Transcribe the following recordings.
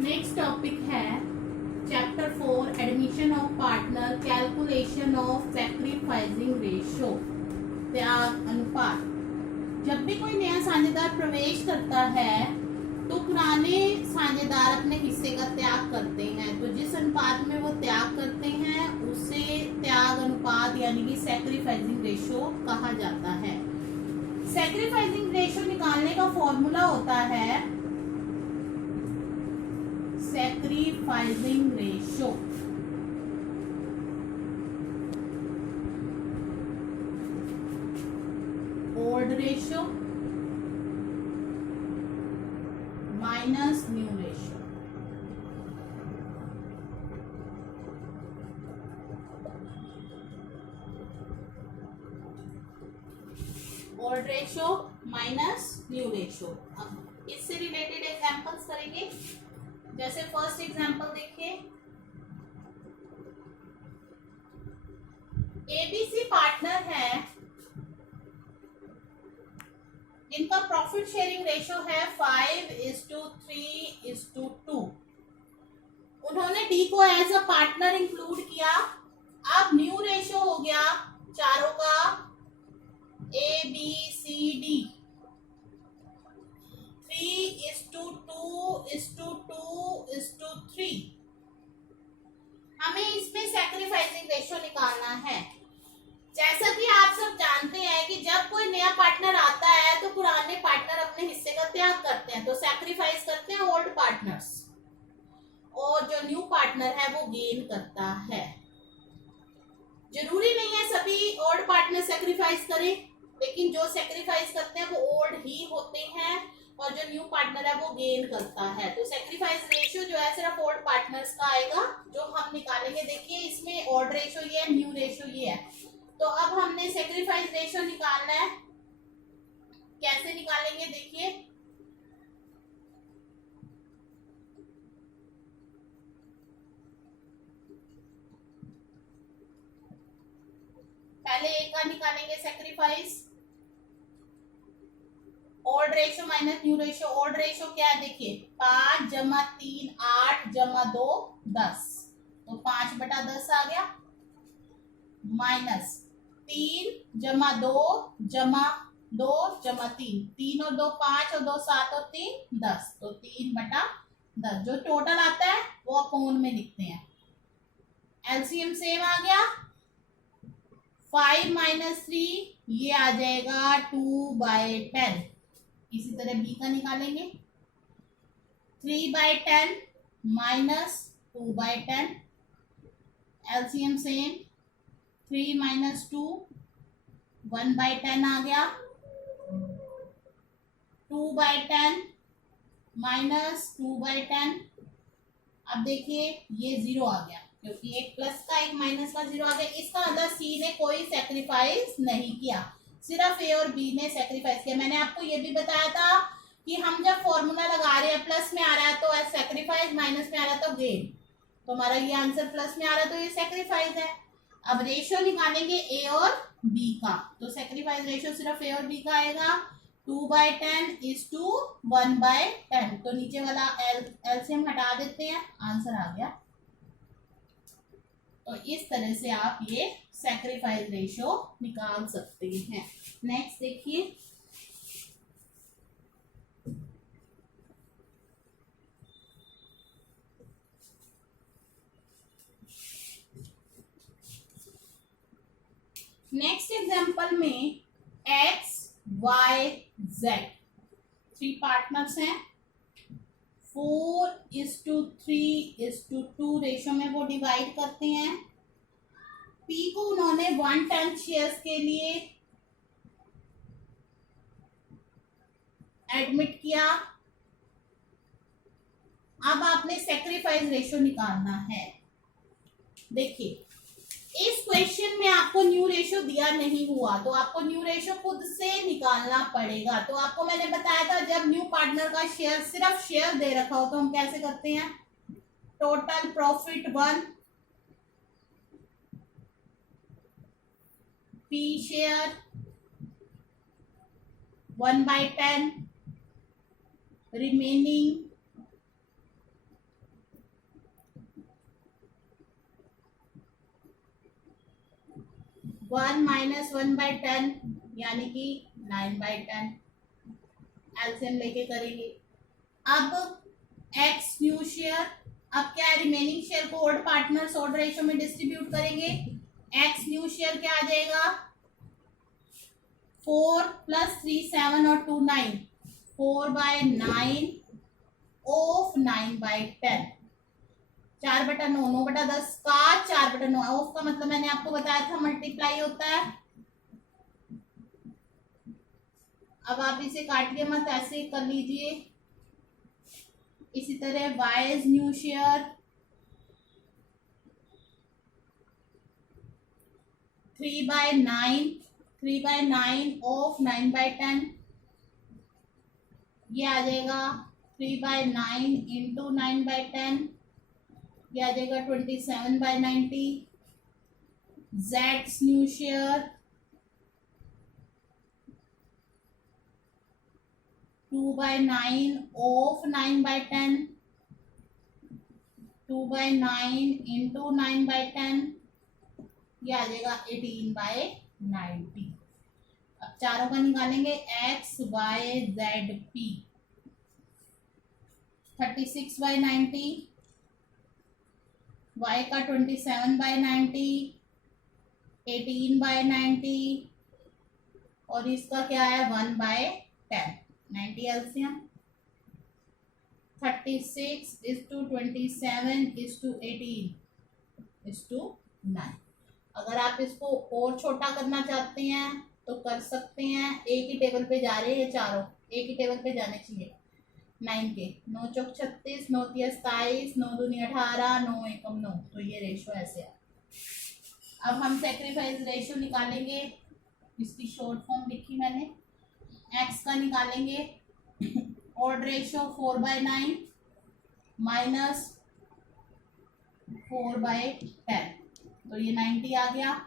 Next topic है chapter 4 admission of partner, calculation of sacrificing ratio, त्याग अनुपात। जब भी कोई नया साझेदार प्रवेश करता है तो पुराने साझेदार अपने हिस्से का त्याग करते हैं। तो जिस अनुपात में वो त्याग करते हैं उसे त्याग अनुपात यानी कि सैक्रिफाइसिंग रेशियो कहा जाता है। सैक्रिफाइसिंग रेशियो निकालने का फॉर्मूला होता है sacrificing ratio old ratio minus new ratio. Old ratio minus new ratio. अब इससे रिलेटेड एग्जांपल्स करेंगे। जैसे फर्स्ट एग्जांपल देखिए, एबीसी पार्टनर है जिनका प्रॉफिट शेयरिंग रेशियो है 5:3:2। उन्होंने डी को एज अ पार्टनर इंक्लूड किया। अब न्यू रेशियो हो गया चारों का ABCD 3:2:3। हमें इसमें सैक्रिफाइसिंग रेशियो निकालना है। जैसा कि आप सब जानते हैं कि जब कोई नया पार्टनर आता है तो पुराने पार्टनर अपने हिस्से का त्याग करते हैं, तो सैक्रिफाइस करते हैं ओल्ड पार्टनर्स, और जो न्यू पार्टनर है वो गेन करता है। जरूरी नहीं है सभी ओल्ड पार्टनर सैक्रिफाइस करें, लेकिन जो सैक्रिफाइस करते हैं वो ओल्ड ही होते हैं और जो न्यू पार्टनर है वो गेन करता है। तो सैक्रिफाइस रेशियो जो है सिर्फ ओल्ड पार्टनर्स का आएगा जो हम निकालेंगे। देखिए इसमें ओल्ड रेशियो ये है, न्यू रेशियो ये है। तो अब हमने सैक्रिफाइस रेशियो निकालना है। कैसे निकालेंगे देखिए, पहले एक का निकालेंगे sacrifice. Old ratio minus new ratio. Old ratio क्या है देखिए, 5 जमा 3 8 जमा 2 10, तो 5/10 आ गया, माइनस 3 जमा 2 जमा 2 जमा 3, 3 और 2 5 और 2 7 और 3 10, तो 3/10। जो टोटल आता है वो अपोन में लिखते हैं। एलसीएम सेम आ गया, 5 - 3 ये आ जाएगा 2/10। इसी तरह बी का निकालेंगे, 3/10 माइनस 2/10। एलसीएम सेम, 3 - 2 1/10 आ गया, 2/10 माइनस 2/10। अब देखिए ये 0 आ गया क्योंकि एक प्लस का एक माइनस का 0 आ गया। इसका मतलब सी ने कोई सैक्रिफाइस नहीं किया, सिर्फ ए और बी ने सैक्रिफाइस किया। मैंने आपको ये भी बताया था कि हम जब फॉर्मूला लगा रहे हैं प्लस में आ रहा है तो सैक्रिफाइस, माइनस में आ रहा है तो गेन। तो हमारा ये आंसर प्लस में आ रहा है तो ये सैक्रिफाइस है। अब रेशियो निकालेंगे ए और बी का, तो सैक्रिफाइस रेशियो सिर्फ ए और बी का आएगा, 2/10 = 1/10। तो नीचे वाला एलसीएम हटा देते हैं, आंसर आ गया। तो इस तरह से आप ये सैक्रिफाइस रेशियो निकाल सकते हैं। नेक्स्ट देखिए, नेक्स्ट एग्जांपल में एक्स वाई जेड 3 पार्टनर्स हैं। 4:3:2 रेशियो में वो डिवाइड करते हैं। पी को उन्होंने 1/10 शेयर्स के लिए एडमिट किया। अब आपने सैक्रिफाइस रेशियो निकालना है। देखिए इस क्वेश्चन में आपको न्यू रेशियो दिया नहीं हुआ तो आपको न्यू रेशियो खुद से निकालना पड़ेगा। तो आपको मैंने बताया था जब न्यू पार्टनर का शेयर सिर्फ शेयर दे रखा हो तो हम कैसे करते हैं, total profit 1, P share 1/10, remaining 1 minus 1/10 यानी कि 9/10 एलसीएम लेके करेंगे। अब एक्स न्यू शेयर, अब क्या है, रिमेनिंग शेयर को ओड पार्टनर्स ऑड रेशियो में डिस्ट्रीब्यूट करेंगे। एक्स न्यू शेयर क्या आ जाएगा, 4 + 3 7 और 2 9, 4/9 ऑफ 9/10, 4/9, 9/10 का 4/9 ऑफ का मतलब मैंने आपको बताया था मल्टीप्लाई होता है। अब आप इसे काटिए मत, ऐसे कर लीजिए। इसी तरह वाइज न्यू शेयर 3/9 ऑफ 9/10, ये आ जाएगा 3/9 इंटू 9/10, ये आ जाएगा 27/90। जेड्स न्यू शेयर 2/9 ऑफ 9/10, 2/9 इंटू 9/10, ये आ जाएगा 18/90। अब चारों का निकालेंगे, X Y Z P 36/90, Y का 27/90, 18/90 और इसका क्या है 1/10, 90 एलसीएम। 36:27:18:9। अगर आप इसको और छोटा करना चाहते हैं तो कर सकते हैं। एक ही टेबल पे जा रहे हैं, चारों एक ही टेबल पे जाने चाहिए। 9 के 9 चौक 36, 9 तिया 27, 9 दूनी 18, 9 एकम 9, तो ये रेशो ऐसे है। अब हम सेक्रीफाइस रेशो निकालेंगे, इसकी शॉर्ट फॉर्म लिखी मैंने। एक्स का निकालेंगे, ऑड रेशो 4/9 माइनस 4/10, तो ये 90 आ गया।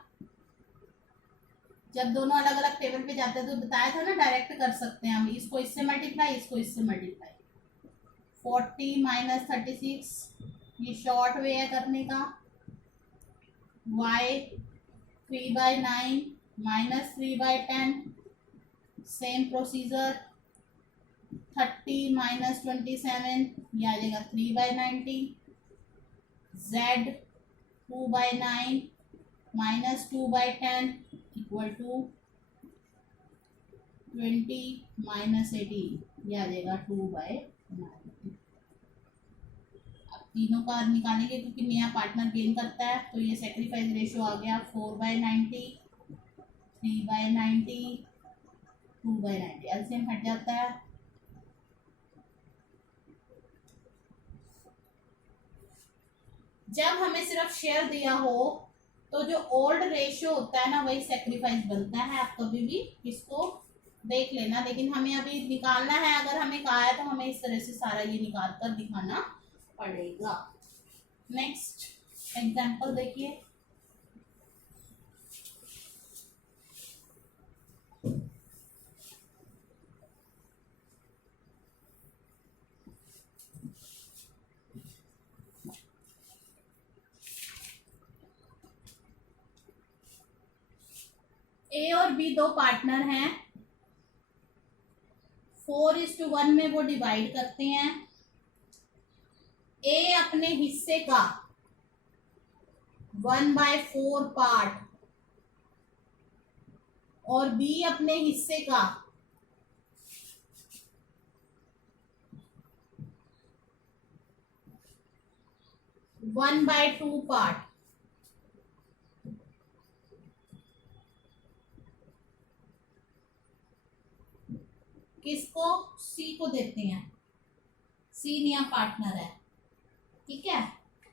जब दोनों अलग अलग टेबल पे जाते हैं तो बताया था ना, डायरेक्ट कर सकते हैं हम, इसको इससे मल्टीप्लाई, इसको इससे मल्टीप्लाई। 40 माइनस 36, ये शॉर्ट वे है करने का। y 3/9 minus 3/10, same procedure. 30 minus 27, ये आ जाएगा 3/90। z 2/9 minus 2/10 equal to 20 minus 18, ये आ जाएगा 2/90। अब तीनों का निकालेंगे क्योंकि नया पार्टनर गेन करता है, तो ये सेक्रीफाइस रेशियो आ गया 4/90, 3/90, 2/90, एलसीएम हट जाता है। जब हमें सिर्फ शेयर दिया हो तो जो ओल्ड रेशियो होता है ना, वही सेक्रीफाइस बनता है। आप कभी भी इसको देख लेना, लेकिन हमें अभी निकालना है। अगर हमें कहा है तो हमें इस तरह से सारा ये निकाल कर दिखाना पड़ेगा। नेक्स्ट एग्जांपल देखिए। ए और बी दो पार्टनर हैं, 4:1 में वो डिवाइड करते हैं। ए अपने हिस्से का 1/4 पार्ट और बी अपने हिस्से का 1/2 पार्ट। किसको, सी को देते हैं। सी नया पार्टनर है, ठीक है।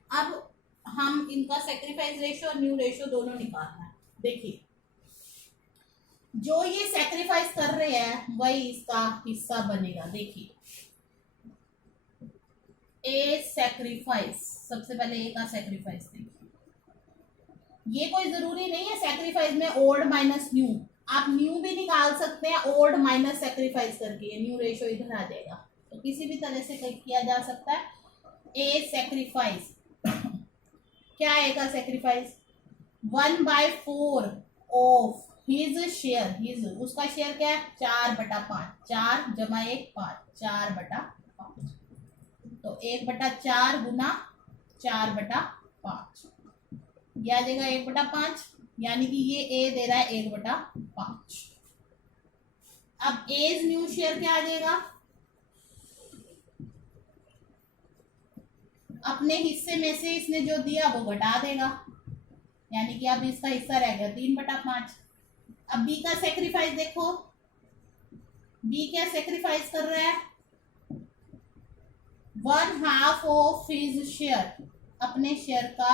अब हम इनका सेक्रीफाइस रेशियो और न्यू रेशियो दोनों निकालना है। देखिए, जो ये सेक्रीफाइस कर रहे हैं वही इसका हिस्सा बनेगा। देखिए, ए सेक्रीफाइस, सबसे पहले ए का सेक्रीफाइस देखिए। ये कोई जरूरी नहीं है सेक्रीफाइस में ओल्ड माइनस न्यू, आप न्यू भी निकाल सकते हैं ओल्ड माइनस सेक्रीफाइस करके, न्यू रेशियो इधर आ जाएगा। तो किसी भी तरह से किया जा सकता है। ए सेक्रीफाइस क्या है, ए का sacrifice 1/4 of his share, his उसका शेयर क्या है 4/5, 4 जमा 1 5, 4/5, तो 1/4 गुना 4/5, यह आ जाएगा 1/5, यानी कि ये ए दे रहा है 1/5। अब एज न्यू शेयर क्या आ जाएगा, अपने हिस्से में से इसने जो दिया वो घटा देगा, यानी कि अब इसका हिस्सा रह गया 3/5। अब बी का सेक्रीफाइस देखो, बी क्या सेक्रीफाइस कर रहा है, 1/2 ऑफ हिज शेयर, अपने शेयर का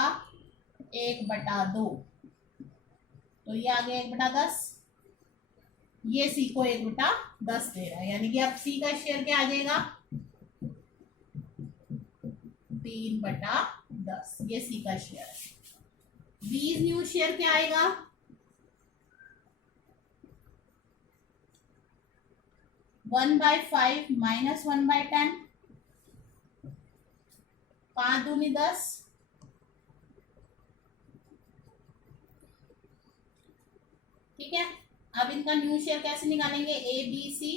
1/2, तो ये आ गया 1/10, ये सी को 1/10 दे रहा है, यानी कि अब सी का शेयर क्या आ जाएगा 3/10, ये सी का शेयर है। बी न्यू शेयर क्या आएगा, 1/5 माइनस 1/10, 5 दूनी 10, ठीक है। अब इनका न्यू शेयर कैसे निकालेंगे, ए बी सी।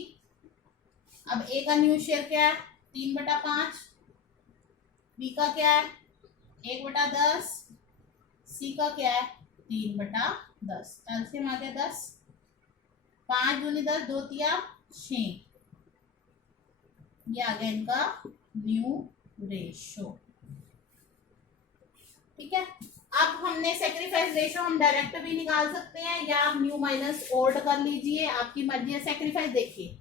अब ए का न्यू शेयर क्या है 3/5, बी का क्या है 1/10, सी का क्या है 3/10, एलसीएम आ गया 10, 5 दूनी 10, 2 तिया 6, ये आ गया इनका न्यू रेशो, ठीक है। अब हमने सेक्रीफाइस रेशो हम डायरेक्ट भी निकाल सकते हैं या आप न्यू माइनस ओल्ड कर लीजिए, आपकी मर्जी है। सेक्रीफाइस देखिए,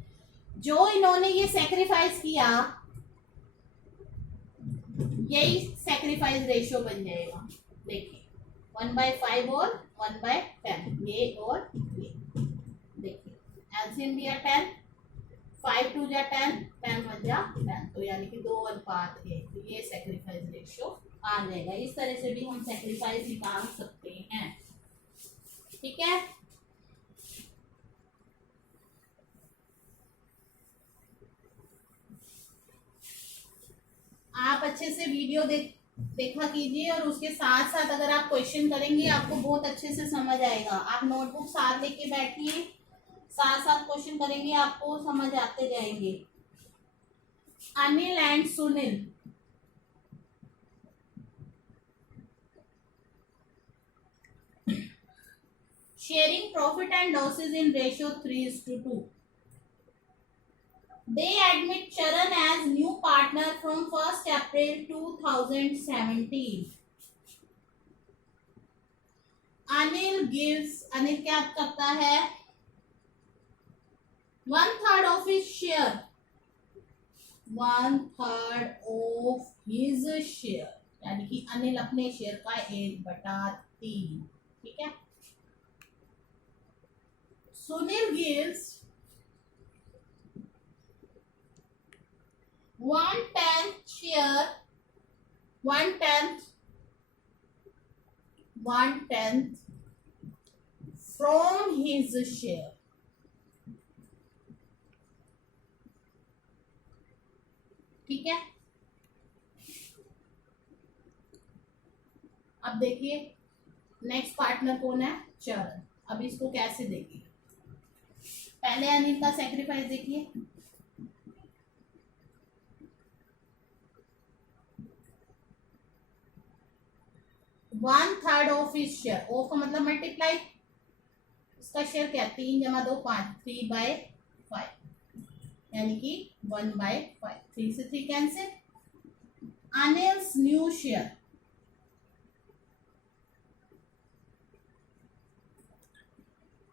जो इन्होंने ये सेक्रीफाइस किया यही सेक्रीफाइस रेशो बन जाएगा, देखिए 1/5 और 1/10, ये और ये, देखिए एलसीएम दिया 10, 5 2 जा 10, 10 1 जा 10, तो यानी कि 2:1, तो ये सेक्रीफाइस रेशो आ जाएगा। इस तरह से भी हम सेक्रीफाइस निकाल सकते हैं, ठीक है। आप अच्छे से वीडियो देखा कीजिए और उसके साथ साथ अगर आप क्वेश्चन करेंगे आपको बहुत अच्छे से समझ आएगा। आप नोटबुक साथ लेके बैठिए, साथ साथ क्वेश्चन करेंगे, आपको समझ आते जाएंगे। Anil and Sunil, sharing profit and losses in ratio 3:2. They admit Charan as new partner from 1st April 2017. Anil क्या करता है 1/3 of his share, 1/3 of his share, यानी कि अनिल अपने शेयर का 1/3, ठीक है। Sunil gives 1/10 share, 1/10 from his share, ठीक है। अब देखिए नेक्स्ट पार्टनर कौन है, चरण। अब इसको कैसे देखिए, पहले अनिल का सेक्रीफाइस देखिए, one third of his share, of का मतलब मल्टीप्लाई, इसका शेयर क्या 3 जमा 2 5, 3/5, यानी कि 1/5, 3 से 3 कैंसिल। अनिल्स न्यू शेयर,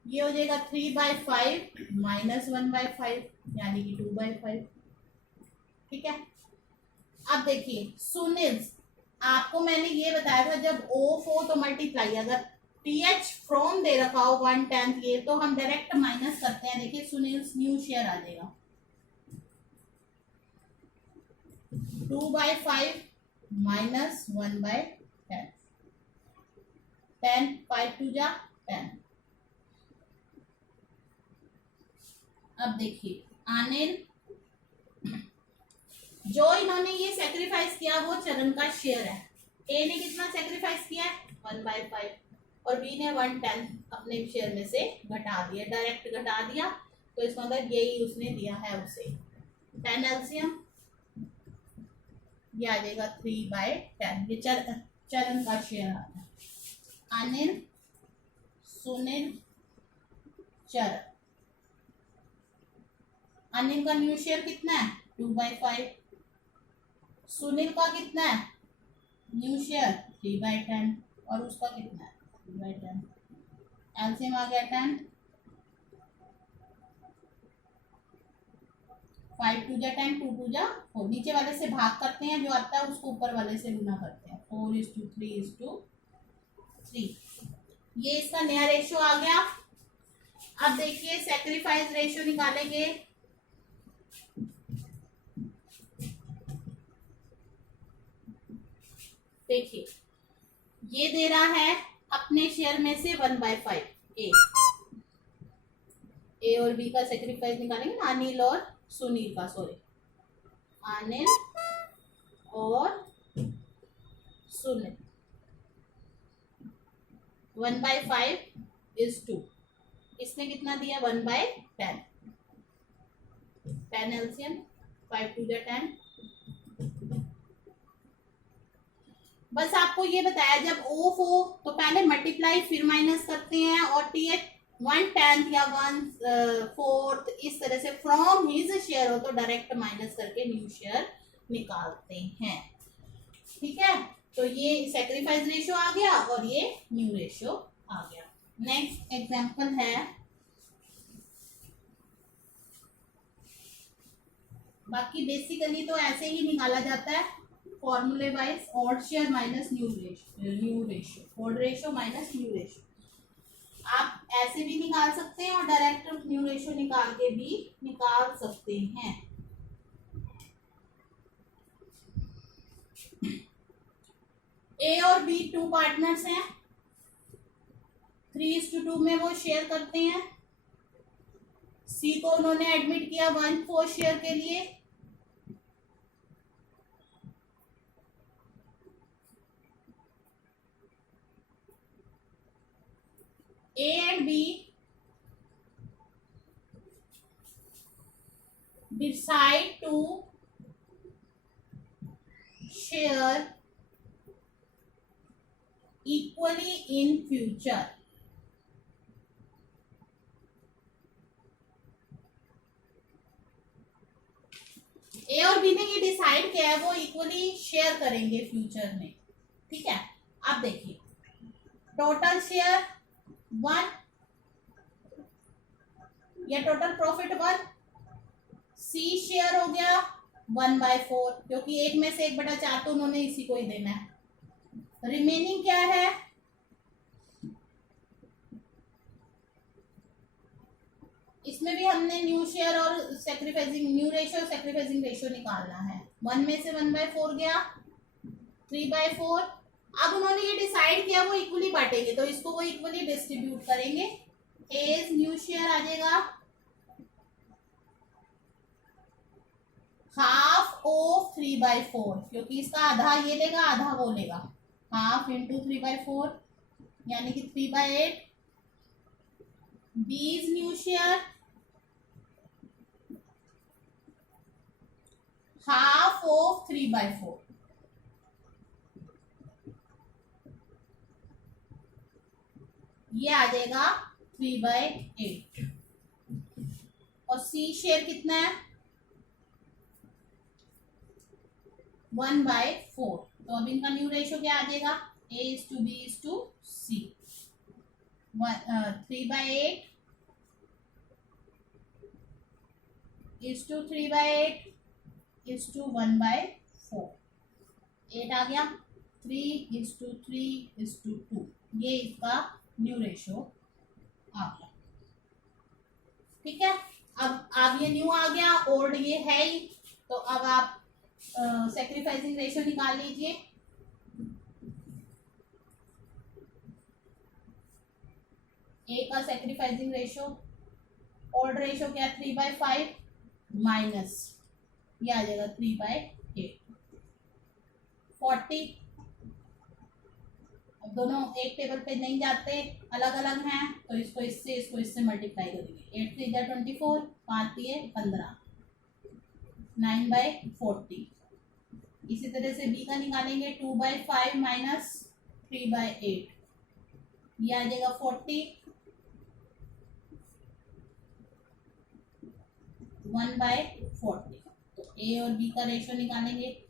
ये हो जाएगा 3/5 माइनस 1/5, यानी कि 2/5, ठीक है। अब देखिए सुनील, आपको मैंने ये बताया था जब ऑफ हो तो मल्टीप्लाई, अगर टीएच फ्रॉम दे रखा हो 1/10 ये तो हम डायरेक्ट माइनस करते हैं। देखिए सुनील न्यू शेयर आ जाएगा 2/5 माइनस 1/10, 10 5 2 जा 10। अब देखिए अनिल, जो इन्होंने ये सेक्रीफाइस किया वो चरण का शेयर है। ए ने कितना सेक्रीफाइस किया है 1/5, और बी ने 1/10 अपने शेयर में से घटा दिया, डायरेक्ट घटा दिया, तो इसका मतलब यही उसने दिया है उसे। 10 एलसीएम ये आ जाएगा 3/10। ये चरण का शेयर आता है। अनिल, सुनील, चरण। अनिल का न्यू शेयर कितना है 2/5। सुनील का कितना है न्यू शेयर 3/10 और उसका कितना है 3/10। एलसीएम आ गया 10। 5 2 जा 10, 2 2 जा 4। नीचे वाले से भाग करते हैं, जो आता है उसको ऊपर वाले से गुना करते हैं। 4:3:3। ये इसका नया रेशियो आ गया। अब देखिए सैक्रिफाइस रेशियो निकालेंगे। देखिए ये दे रहा है अपने शेयर में से 1/5। ए और बी का सैक्रिफाइस निकालेंगे ना, अनिल और सुनील का, सॉरी, अनिल और सुनील। 1/5 इज 2। इसने कितना दिया 1/10। 10 एलसीएम 5 2 जा 10। बस आपको ये बताया जब ऑफ हो तो पहले मल्टीप्लाई फिर माइनस करते हैं, और टी 1/10 या 1/4 इस तरह से फ्रॉम हिज शेयर हो तो डायरेक्ट माइनस करके न्यू शेयर निकालते हैं। ठीक है, तो ये सैक्रिफाइस रेशियो आ गया और ये न्यू रेशियो आ गया। नेक्स्ट एग्जांपल है, बाकी बेसिकली तो ऐसे ही निकाला जाता है फॉर्मूले wise, odd share minus new ratio, odd ratio minus new ratio. आप ऐसे भी निकाल सकते हैं और डायरेक्ट न्यू रेशियो निकाल के भी निकाल सकते हैं। ए और बी 2 पार्टनर्स हैं। 3:2 में वो शेयर करते हैं। सी को उन्होंने एडमिट किया 1/4 शेयर के लिए। A and B decide to share equally in future। ए और बी ने ये डिसाइड किया है वो इक्वली शेयर करेंगे फ्यूचर में। ठीक है, अब देखिए टोटल शेयर 1 या टोटल प्रॉफिट 1। सी शेयर हो गया 1/4, क्योंकि एक में से 1/4 तो उन्होंने इसी को ही देना है। रिमेनिंग क्या है, इसमें भी हमने न्यू शेयर और सैक्रिफाइसिंग न्यू रेशियो और सैक्रिफाइसिंग रेशियो निकालना है। 1 में से 1/4 गया 3/4। अब उन्होंने ये डिसाइड किया वो इक्वली बांटेंगे, तो इसको वो इक्वली डिस्ट्रीब्यूट करेंगे। एज न्यू शेयर आ जाएगा हाफ ऑफ 3/4, क्योंकि इसका आधा ये लेगा आधा वो लेगा। हाफ इंटू 3/4 यानी कि 3/8। बीज न्यू शेयर हाफ ऑफ 3/4, ये आ जाएगा 3/8। और सी शेयर कितना है 1/4। तो अब इनका न्यू रेशियो क्या आ जाएगा, A:B:C। 3/8 3/8 1/4। 8 आ गया। 3:3:2, ये इसका न्यू रेशियो आ गया। ठीक है, अब ये न्यू आ गया, ओल्ड ये है ही, तो अब आप सैक्रिफाइसिंग रेशियो निकाल लीजिए। ए का सैक्रिफाइसिंग रेशियो, ओल्ड रेशियो क्या 3/5 माइनस ये आ जाएगा 3/8। 40 अब दोनों एक टेबल पे नहीं जाते, अलग अलग हैं, तो इसको इससे मल्टीप्लाई करेंगे। 8 3 जा 24, 5 दिए 15, 9/40। इसी तरह से बी का निकालेंगे, 2/5 माइनस 3/8, ये आ जाएगा 40, 1/40। तो ए और बी का रेशियो निकालेंगे,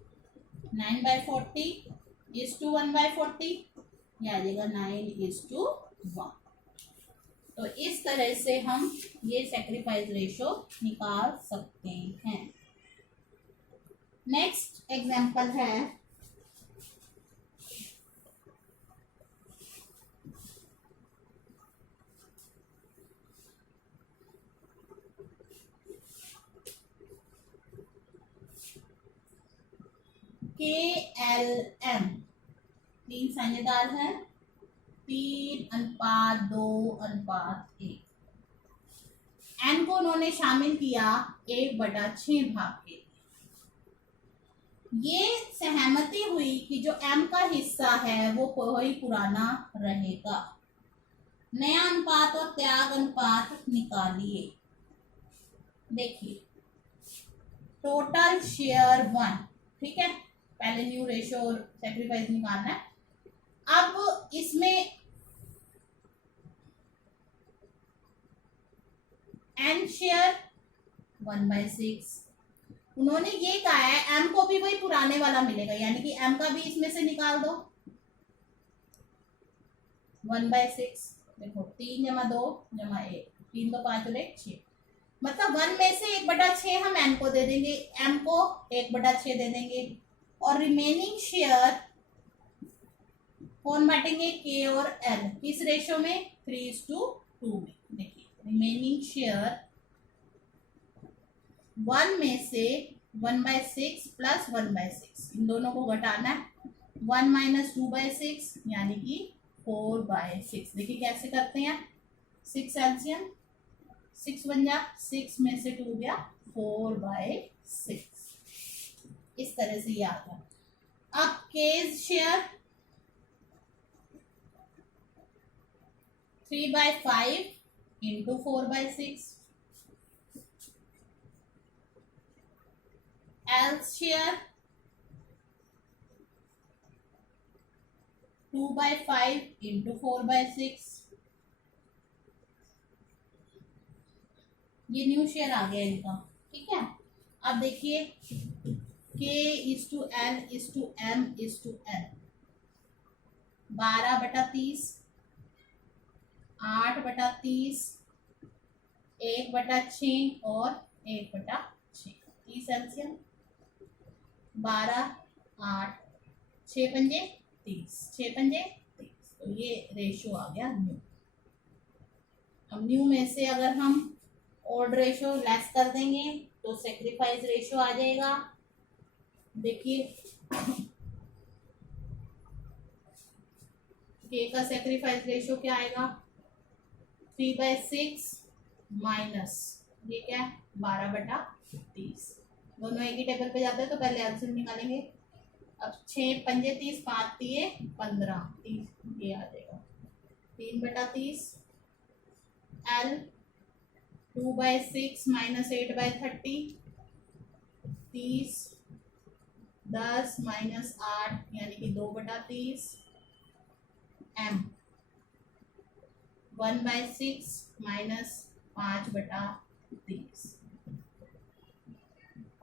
9/40 इज टू 1/40, ये आ जाएगा 9:1। तो इस तरह से हम ये सेक्रीफाइस रेशियो निकाल सकते हैं। नेक्स्ट एग्जांपल है KLM, 3 साझेदार हैं, 3:2:1। एन को उन्होंने शामिल किया 1/6 भाग के। ये सहमति हुई कि जो एम का हिस्सा है वो कोई पुराना रहेगा। नया अनुपात और त्याग अनुपात निकालिए। देखिए, टोटल शेयर 1, ठीक है, पहले न्यू रेशियो और सेक्रीफाइस निकालना है। अब इसमें एन शेयर 1/6, उन्होंने ये कहा है एम को भी वही पुराने वाला मिलेगा, यानी कि एम का भी इसमें से निकाल दो 1/6। देखो 3 × 2 = 1, 3 2 5 और 1 6, मतलब 1 में से 1/6 हम एम को दे देंगे, एम को 1/6 दे देंगे, और रिमेनिंग शेयर कौन बांटेंगे, के और एल, किस रेशो में, 3:2 में। देखिए रिमेनिंग शेयर 1 में से 1/6 प्लस 1/6, इन दोनों को घटाना है, 1 माइनस 2/6 यानी कि 4/6। देखिए कैसे करते हैं, 6 एलसीएम, 6 बन जा, 6 में से 2 गया, 4/6। इस तरह से ये आ गया। अब K's share 3/5 into 4/6, L's share 2/5 into 4/6, ये न्यू शेयर आ गया इनका, ठीक है। अब देखिए K is to L is to M is to N, 12/30, 8/30, 1/6 और 1/6, 30 एलसीएम, 12 8 6 पंजे 30, 6 पंजे 30, तो ये रेशियो आ गया न्यू। अब न्यू में से अगर हम ओल्ड रेशियो लेस कर देंगे तो सेक्रीफाइस रेशियो आ जाएगा। देखिए के का सेक्रीफाइस रेशियो क्या आएगा, 3/6 माइनस ये क्या है 12/30, दोनों एक ही टेबल पे जाते हैं तो पहले एलसीएम निकालेंगे। अब 6 पंजे 30, 5 दिए 15, 30 ये आ जाएगा 3/30, एल 2/6 माइनस 8/30, 30, 10 माइनस 8 यानी कि 2/30, एम 1/6 माइनस 5/30,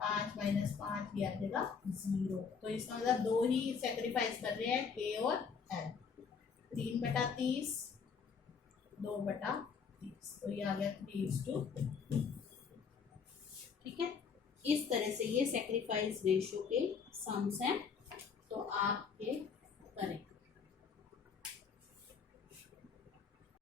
5 माइनस 5 ये आ जाएगा 0। तो इसका मतलब दो ही सेक्रीफाइस कर रहे हैं, के और एल, 3/30, 2/30, तो ये आ गया 3:2। ठीक है, इस तरह से ये सेक्रीफाइस रेशियो के सम्स हैं। तो आपके